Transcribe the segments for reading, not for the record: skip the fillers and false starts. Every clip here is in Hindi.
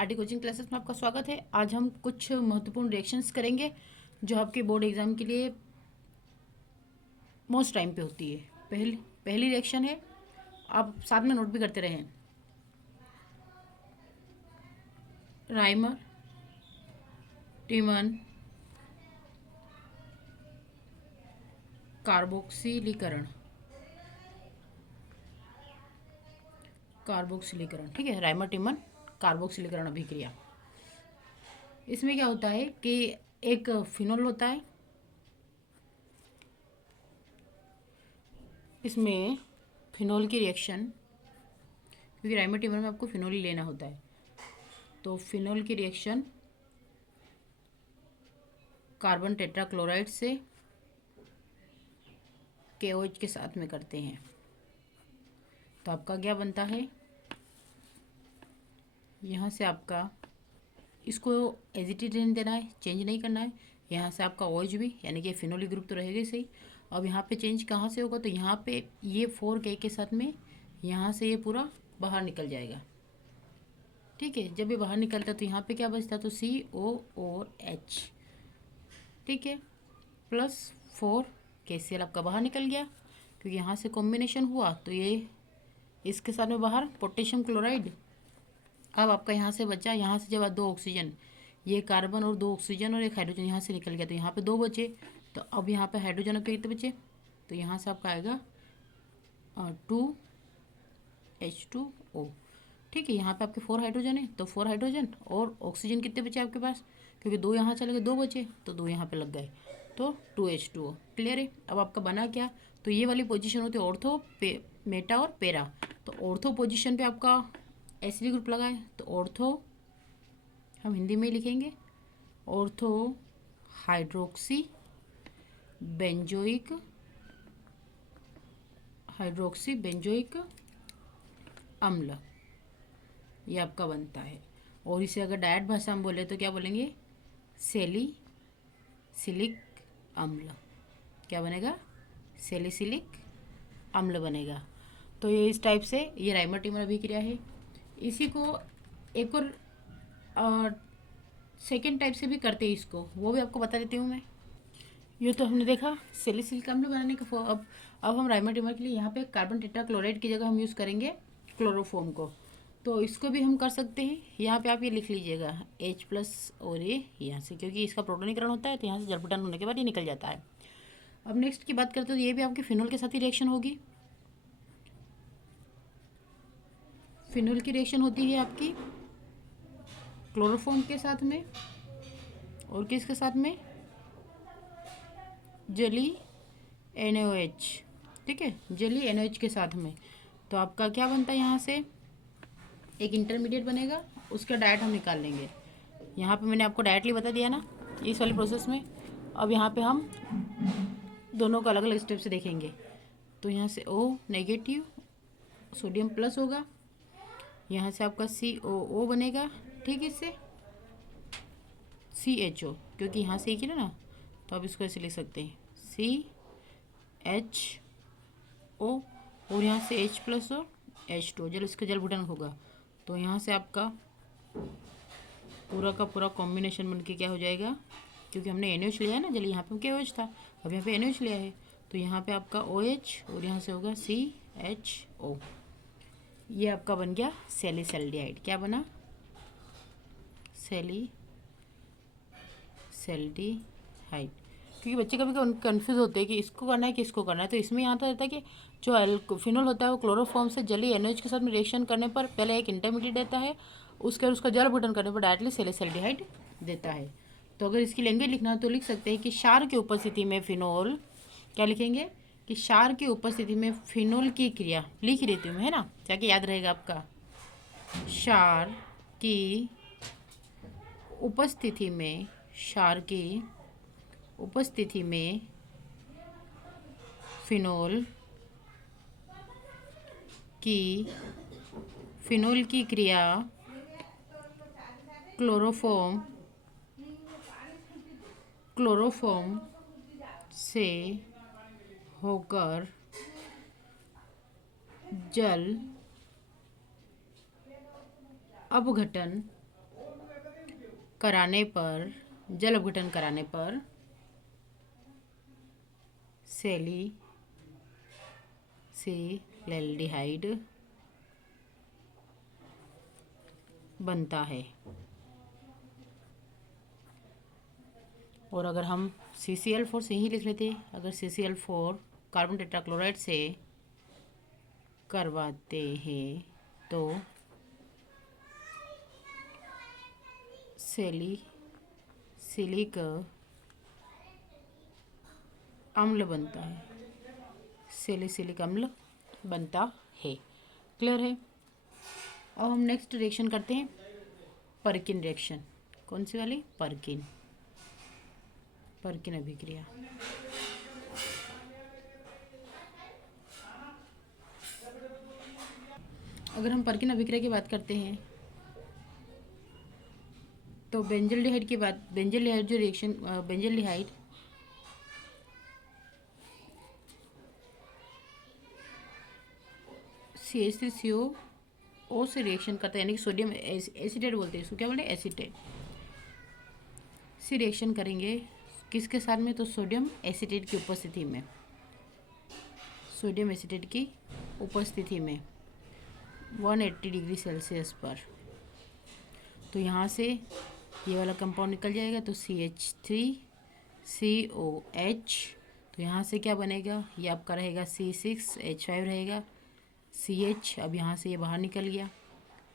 आरटी कोचिंग क्लासेस में आपका स्वागत है। आज हम कुछ महत्वपूर्ण रिएक्शंस करेंगे जो आपके बोर्ड एग्जाम के लिए मोस्ट टाइम पे होती है। पहली रिएक्शन है, आप साथ में नोट भी करते रहें। राइमर टिमन कार्बोक्सिलीकरण ठीक है। राइमर टिमन कार्बोक्सिलीकरण अभिक्रिया। इसमें क्या होता है कि एक फिनोल होता है, इसमें फिनोल की रिएक्शन, क्योंकि राइमर टिमर में आपको फिनोल ही लेना होता है, तो फिनोल की रिएक्शन कार्बन टेट्राक्लोराइड से KOH के साथ में करते हैं। तो आपका क्या बनता है, यहाँ से आपका इसको एज इट इज रहने देना है, चेंज नहीं करना है। यहाँ से आपका OH भी यानी कि फिनोली ग्रुप तो रहेगा ही सही। अब यहाँ पे चेंज कहाँ से होगा, तो यहाँ पे ये 4K के साथ में यहाँ से ये पूरा बाहर निकल जाएगा। ठीक है, जब ये बाहर निकलता तो यहाँ पे क्या बचता, तो CO और H। ठीक है, प्लस 4 KCl आपका बाहर निकल गया, क्योंकि यहाँ से कॉम्बिनेशन हुआ तो ये इसके साथ में बाहर पोटेशियम क्लोराइड। अब आपका यहाँ से बचा, यहाँ से जब 2 ऑक्सीजन, ये कार्बन और 2 ऑक्सीजन और एक हाइड्रोजन यहाँ से निकल गया, तो यहाँ पे 2 बचे। तो अब यहाँ पे हाइड्रोजन पे कितने बचे, तो यहाँ से आपका आएगा 2H2O। ठीक है, यहाँ पे आपके 4 हाइड्रोजन है, तो 4 हाइड्रोजन और ऑक्सीजन कितने बचे आपके पास, क्योंकि 2 यहाँ चले गए, 2 बचे, तो 2 यहाँ पे लग गए, तो 2H2O। क्लियर है। अब आपका बना क्या, तो ये वाली पोजीशन होती है ऑर्थो, मेटा और पेरा। तो ऑर्थो पोजीशन पे आपका एसिड ग्रुप लगा है, तो ऑर्थो हम हिंदी में ही लिखेंगे, ऑर्थो हाइड्रोक्सी बेंजोइक अम्ल, ये आपका बनता है। और इसे अगर डायरेक्ट भाषा में बोले तो क्या बोलेंगे, सैलिसिलिक अम्ल। क्या बनेगा, सैलिसिलिक अम्ल बनेगा। तो ये इस टाइप से ये राइमर टिमर अभिक्रिया है। इसी को एक और सेकेंड टाइप से भी करते हैं, इसको वो भी आपको बता देती हूँ मैं। ये तो हमने देखा सैलिसिलिक अम्ल बनाने का। अब हम राइमर टिमर के लिए यहाँ पे कार्बन टेट्राक्लोराइड की जगह हम यूज़ करेंगे क्लोरोफॉर्म को। तो इसको भी हम कर सकते हैं। यहाँ पे आप ये लिख लीजिएगा H+ और ये यहाँ से, क्योंकि इसका प्रोटोनीकरण होता है तो यहाँ से जलपटन होने के बाद ये निकल जाता है। अब नेक्स्ट की बात करते हैं, तो ये भी आपके फिनोल के साथ ही रिएक्शन होगी। फिनोल की रिएक्शन होती है आपकी क्लोरोफॉर्म के साथ में, और किसके साथ में, जली NaOH। ठीक है, जली NaOH के साथ में। तो आपका क्या बनता है, यहाँ से एक इंटरमीडिएट बनेगा, उसका डायरेक्ट हम निकाल लेंगे। यहाँ पे मैंने आपको डायरेक्टली बता दिया ना इस वाली प्रोसेस में। अब यहाँ पे हम दोनों को अलग अलग स्टेप से देखेंगे। तो यहाँ से O नेगेटिव, सोडियम प्लस होगा, यहाँ से आपका COO बनेगा। ठीक है, इससे CHO, क्योंकि यहाँ से एक ही ना, तो आप इसको ऐसे लिख सकते हैं CHO, और यहाँ से H+ और H2, जब इसका जल घुटन होगा तो यहाँ से आपका पूरा का पूरा कॉम्बिनेशन बन के क्या हो जाएगा, क्योंकि हमने NaOH लिया है ना, जल यहाँ पे KOH था, अब यहाँ पे NaOH लिया है, तो यहाँ पे आपका OH और यहाँ से होगा CHO। ये आपका बन गया सैलिसल्डिहाइड। क्या बना, सैलिसल्डिहाइड। क्योंकि बच्चे कभी कभी कन्फ्यूज़ होते हैं कि इसको करना है कि इसको करना है, तो इसमें यहाँ तो रहता है कि जो फिनोल होता है वो क्लोरोफॉर्म से जली NaOH के साथ में रिएक्शन करने पर पहले एक इंटरमीडिएट देता है, उसका जल घुटन करने पर डायरेक्टली सैलिसल्डिहाइड देता है। तो अगर इसकी लैंग्वेज लिखना है तो लिख सकते हैं कि क्षार की उपस्थिति में फिनोल, क्या लिखेंगे कि क्षार की उपस्थिति में फिनोल की क्रिया, लिख देती हूँ है ना, ताकि याद रहेगा आपका। क्षार की उपस्थिति में, क्षार की उपस्थिति में फिनोल की क्रिया क्लोरोफॉर्म से होकर जल अपघटन कराने पर, जल अपघटन कराने पर सैलिसिलएल्डिहाइड बनता है। और अगर हम CCl4 से ही लिख लेते, अगर CCl4 कार्बन टेट्राक्लोराइड से करवाते हैं तो सैलिसिलिक अम्ल बनता है, सैलिसिलिक अम्ल बनता है। क्लियर है। अब हम नेक्स्ट रिएक्शन करते हैं, पर्किन रिएक्शन। कौन सी वाली? पर्किन अभिक्रिया। अगर हम पर्किन अभिक्रिया की बात करते हैं तो बेंजल्डिहाइड की बात, बेंजल्डिहाइड जो रिएक्शन, बेंजल्डिहाइड CH3CO से रिएक्शन करता है, यानी कि सोडियम एसीटेट बोलते हैं इसको। क्या बोलते हैं? एसीटेट से रिएक्शन करेंगे किसके साथ में? तो सोडियम एसीटेट की उपस्थिति में, सोडियम एसीटेट की उपस्थिति में 180 डिग्री सेल्सियस पर। तो यहाँ से ये वाला कंपाउंड निकल जाएगा, तो CH3COH। तो यहाँ से क्या बनेगा? ये आपका रहेगा C6H5 रहेगा, CH। अब यहाँ से ये बाहर निकल गया,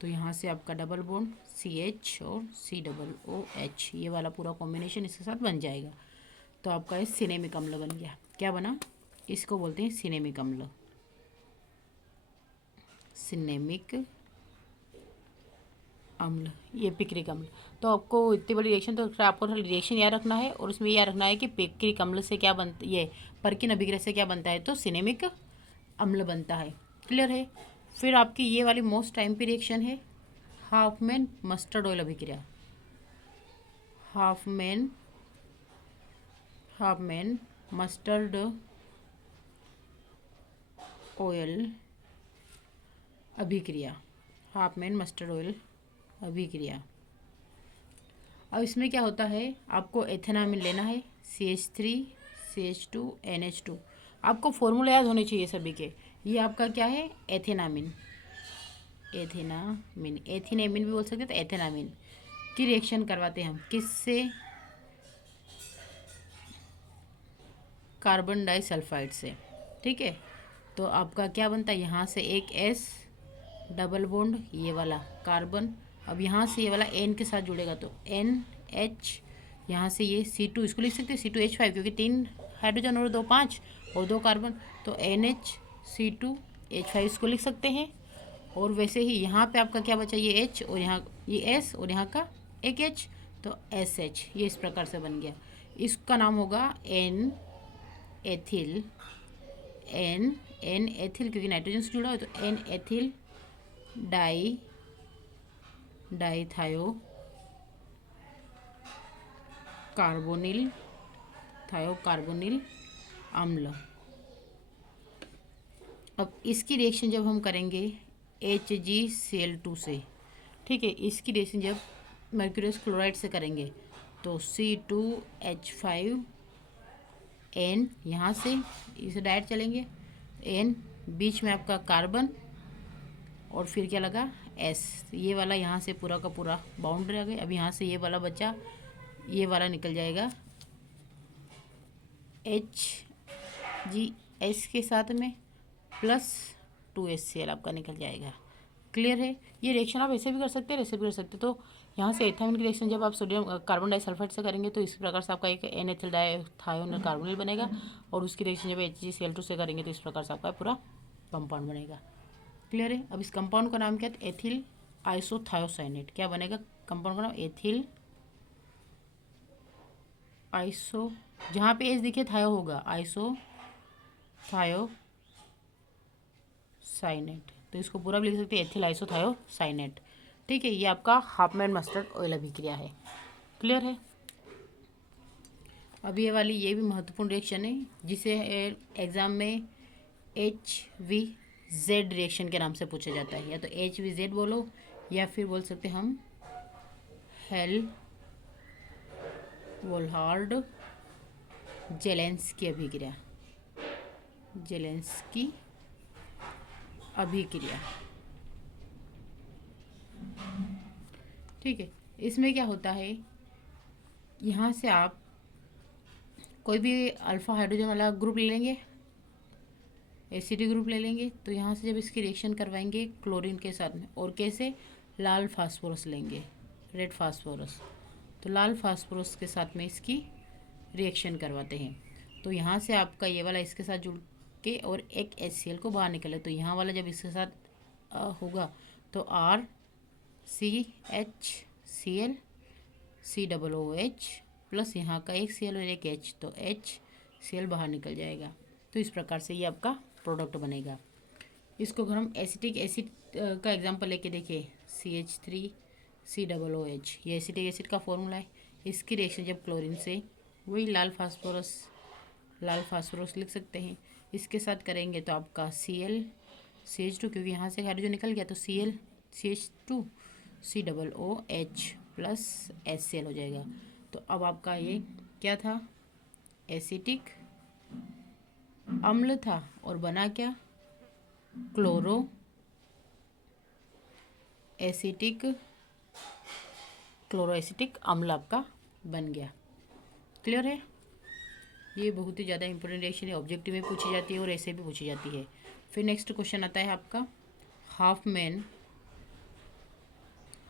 तो यहाँ से आपका डबल बॉन्ड CH और COOH, ये वाला पूरा कॉम्बिनेशन इसके साथ बन जाएगा। तो आपका ये सिनेमिक अम्ल बन गया। क्या बना? इसको बोलते हैं सिनेमिक अम्ल, सिनेमिक अम्ल, ये पिक्रिक अम्ल। तो आपको इतनी बड़ी रिएक्शन, तो आपको रिएक्शन याद रखना है और उसमें याद रखना है कि पिक्रिक अम्ल से क्या बनता, ये पर्किन अभिक्रिया से क्या बनता है? तो सिनेमिक अम्ल बनता है। क्लियर है। फिर आपकी ये वाली मोस्ट टाइम की रिएक्शन है हाफमैन मस्टर्ड ऑयल अभिक्रिया। हाफमैन मस्टर्ड ऑयल अभिक्रिया, हाफमैन मस्टर्ड ऑयल अभिक्रिया। अब इसमें क्या होता है? आपको एथेनामिन लेना है, CH3 CH2 NH2। आपको फॉर्मूला याद होने चाहिए सभी के। ये आपका क्या है? एथेनामिन, एथेनामिन भी बोल सकते हैं। तो एथेनामिन की रिएक्शन करवाते हैं हम किससे? कार्बन डाइसल्फाइड से। ठीक है। तो आपका क्या बनता है? यहाँ से एक S डबल बॉन्ड, ये वाला कार्बन। अब यहाँ से ये वाला N के साथ जुड़ेगा, तो NH। यहाँ से ये C2, इसको लिख सकते हैं C2H5, क्योंकि 3 हाइड्रोजन और 2 5 और 2 कार्बन, तो NHC2H5 इसको लिख सकते हैं। और वैसे ही यहाँ पे आपका क्या बचा? ये H और यहाँ ये S और यहाँ का एक H, तो SH। ये इस प्रकार से बन गया। इसका नाम होगा N एथिल, N एथिल, क्योंकि नाइट्रोजन से जुड़ा है, तो N एथिल डाइथायो कार्बोनिल अम्ल। अब इसकी रिएक्शन जब हम करेंगे HgCl2 से, ठीक है, इसकी रिएक्शन जब मर्क्यूरियस क्लोराइड से करेंगे तो C2H5N, यहाँ से इसे डायरेक्ट चलेंगे, N बीच में आपका कार्बन और फिर क्या लगा? S। ये वाला यहाँ से पूरा का पूरा बाउंड्री आ गई। अब यहाँ से ये वाला बचा, ये वाला निकल जाएगा HgS के साथ में प्लस 2HCl आपका निकल जाएगा। क्लियर है। ये रिएक्शन आप ऐसे भी कर सकते हैं, ऐसे भी कर सकते हैं। तो यहाँ से एथामिन की रिएक्शन जब आप सोडियम कार्बन डाइसल्फाइड से करेंगे तो इस प्रकार से आपका एक N एथिल डाइथायोन कार्बोनिल बनेगा, और उसकी रिएक्शन जब HgCl2 से करेंगे तो इस प्रकार से आपका पूरा कंपाउंड बनेगा। क्लियर है। अब इस कंपाउंड का नाम क्या है? Ethyl isothiocyanate. क्या बनेगा कंपाउंड का नाम? एथिल आइसो, जहाँ पे एच दिखे थायो होगा, आइसोथायोसाइनेट। तो इसको पूरा भी लिख सकते हैं एथिल आइसोथायोसाइनेट। ठीक है। ये आपका हाफमैन मस्टर्ड ऑयल अभिक्रिया है। क्लियर है। अब ये वाली ये भी महत्वपूर्ण रिएक्शन है, जिसे एग्जाम में HVZ रिएक्शन के नाम से पूछा जाता है। या तो HVZ बोलो, या फिर बोल सकते हम वोल्हार्ड जेलेंस्की अभिक्रिया, जेलेंस्की अभिक्रिया। ठीक है, इसमें क्या होता है, यहाँ से आप कोई भी अल्फा हाइड्रोजन वाला ग्रुप ले लेंगे, एसिडिक ग्रुप ले लेंगे, तो यहाँ से जब इसकी रिएक्शन करवाएंगे क्लोरीन के साथ में, और कैसे, लाल फास्फोरस लेंगे, रेड फास्फोरस, तो लाल फास्फोरस के साथ में इसकी रिएक्शन करवाते हैं। तो यहाँ से आपका ये वाला इसके साथ जुड़ के और एक HCl को बाहर निकले, तो यहाँ वाला जब इसके साथ होगा तो RCHCl COOH प्लस यहाँ का एक Cl और एक H, तो HCl बाहर निकल जाएगा। तो इस प्रकार से ये आपका प्रोडक्ट बनेगा। इसको अगर हम एसिटिक एसिड का एग्जांपल लेके देखें, CH3COOH, ये एसिटिक एसिड का फॉर्मूला है। इसकी रिएक्शन जब क्लोरीन से, वही लाल फास्फोरस लिख सकते हैं, इसके साथ करेंगे तो आपका CH2, क्योंकि यहाँ से हाइड्रोजन निकल गया तो CH2 COOH प्लस HCl हो जाएगा। तो अब आपका ये क्या था, एसिटिक अम्ल था, और बना क्या, क्लोरोएसिटिक अम्ल आपका बन गया। क्लियर है? ये बहुत ही ज़्यादा इंपॉर्टेंट रिएक्शन है, ऑब्जेक्टिव में पूछी जाती है और ऐसे भी पूछी जाती है। फिर नेक्स्ट क्वेश्चन आता है आपका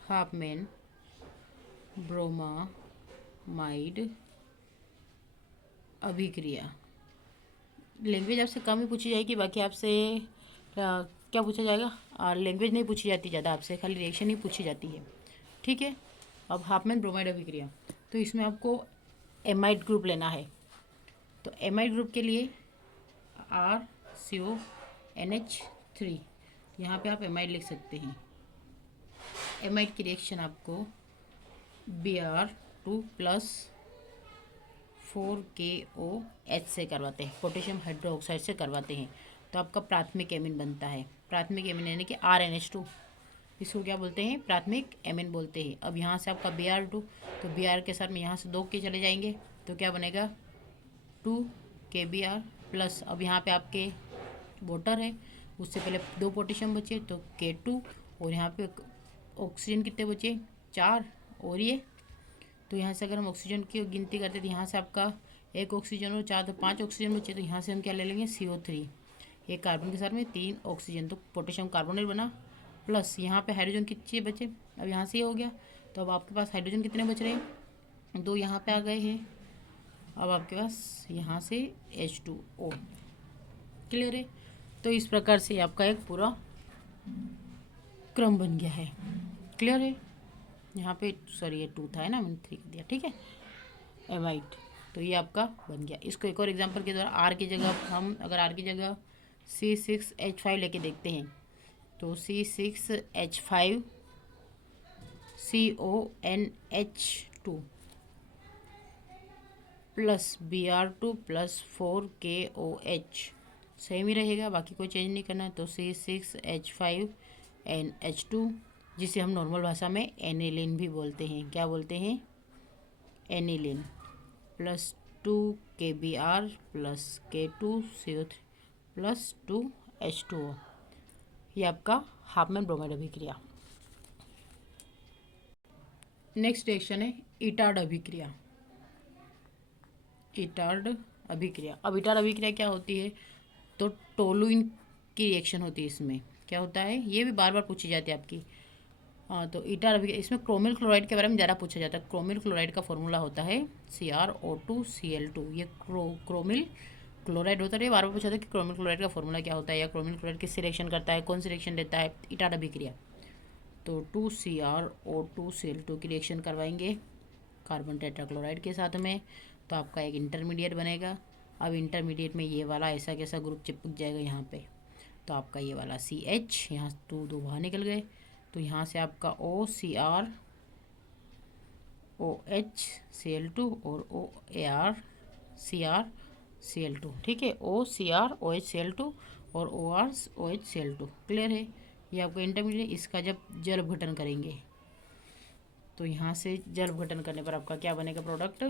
हाफमैन ब्रोमामाइड अभिक्रिया। लैंग्वेज आपसे कम ही पूछी जाएगी, बाकी आपसे क्या पूछा जाएगा, लैंग्वेज नहीं पूछी जाती ज़्यादा, आपसे खाली रिएक्शन ही पूछी जाती है। ठीक है, अब हाफमैन ब्रोमाइड अभिक्रिया, तो इसमें आपको एमाइड ग्रुप लेना है। तो एमाइड ग्रुप के लिए RCONH3, यहाँ पे आप एमाइड लिख सकते हैं। एमाइड की रिएक्शन आपको Br2 प्लस 4KOH से करवाते हैं, पोटेशियम हाइड्रोक्साइड से करवाते हैं, तो आपका प्राथमिक एमीन बनता है। प्राथमिक एमीन यानी कि RNH2, इसको क्या बोलते हैं, प्राथमिक एमीन बोलते हैं। अब यहाँ से आपका Br2, तो Br के साथ में यहाँ से 2 के चले जाएंगे, तो क्या बनेगा 2KBr प्लस, अब यहाँ पे आपके वाटर है, उससे पहले 2 पोटेशियम बचे तो K2, और यहाँ पे ऑक्सीजन कितने बचे, 4, और ये, तो यहाँ से अगर हम ऑक्सीजन की गिनती करते तो यहाँ से आपका 1 ऑक्सीजन और 4, तो 5 ऑक्सीजन बचे, तो यहाँ से हम क्या ले लेंगे, CO3, एक कार्बन के साथ में 3 ऑक्सीजन, तो पोटेशियम कार्बोनेट बना, प्लस यहाँ पे हाइड्रोजन कितने बचे, अब यहाँ से ये हो गया, तो अब आपके पास हाइड्रोजन कितने बच रहे हैं, 2 यहाँ पे आ गए हैं, अब आपके पास यहाँ से H2O। क्लियर है? तो इस प्रकार से आपका एक पूरा क्रम बन गया है। क्लियर है? यहाँ पे सॉरी ये 2 था, है ना, मैंने 3 कर दिया। ठीक है, एमाइड, तो ये आपका बन गया। इसको एक और एग्जांपल के द्वारा R की जगह हम अगर R की जगह C6H5 लेके देखते हैं, तो C6H5 CONH2 plus Br2 plus 4KOH same ही रहेगा, बाकी कोई चेंज नहीं करना है। तो C6H5NH2, जिसे हम नॉर्मल भाषा में एनिलीन भी बोलते हैं, क्या बोलते हैं, aniline, plus 2KBr plus K2CO3 plus 2H2O, ये आपका हाफमैन ब्रोमाइड अभिक्रिया। नेक्स्ट रिएक्शन है इटार्ड अभिक्रिया। इटार्ड अभिक्रिया, अब इटार्ड अभिक्रिया क्या होती है, तो टोलुइन की रिएक्शन होती है। इसमें क्या होता है, ये भी बार बार पूछी जाती है आपकी। तो इटार्ड अभिक्रिया, इसमें क्रोमिल क्लोराइड के बारे में ज़्यादा पूछा जाता है। क्रोमिल क्लोराइड का फॉर्मूला होता है CrO2Cl2, ये क्रोमिल क्लोराइड होता है। बार बार पूछा था कि क्रोमिल क्लोराइड का फॉर्मूला क्या होता है, या क्रोमिल क्लोराइड किससे रिएक्शन करता है, कौन सी रिएक्शन देता है, इटार्ड अभिक्रिया। तो 2CrO2Cl2 की रिएक्शन करवाएंगे कार्बन टेट्राक्लोराइड के साथ में, तो आपका एक इंटरमीडिएट बनेगा। अब इंटरमीडिएट में ये वाला ऐसा कैसा ग्रुप चिपक जाएगा यहाँ पे, तो आपका ये वाला CH, यहाँ 2 बाहर निकल गए, तो यहाँ से आपका OCrOHCl2 और OArCrCl2। ठीक है, OCrOHCl2 और OROHCl2। क्लियर है? ये आपका इंटरमीडिएट। इसका जब जल अपघटन करेंगे, तो यहाँ से जल अपघटन करने पर आपका क्या बनेगा प्रोडक्ट,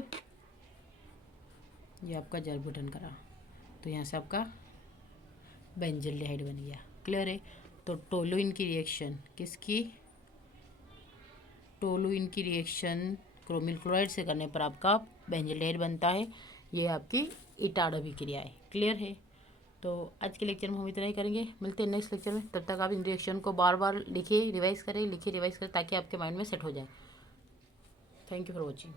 ये आपका जर्बोटन करा, तो यहाँ से आपका बेंजल्डिहाइड बन गया। क्लियर है। तो टोलुइन की रिएक्शन किसकी, टोलुइन की रिएक्शन क्रोमिल क्लोराइड से करने पर आपका बेंजल्डिहाइड बनता है। ये आपकी इटाडा भी क्रिया है। क्लियर है। तो आज के लेक्चर में हम इतना ही करेंगे, मिलते हैं नेक्स्ट लेक्चर में। तब तक आप इन रिएक्शन को बार बार लिखिए, रिवाइज करें, ताकि आपके माइंड में सेट हो जाए। Thank you for watching.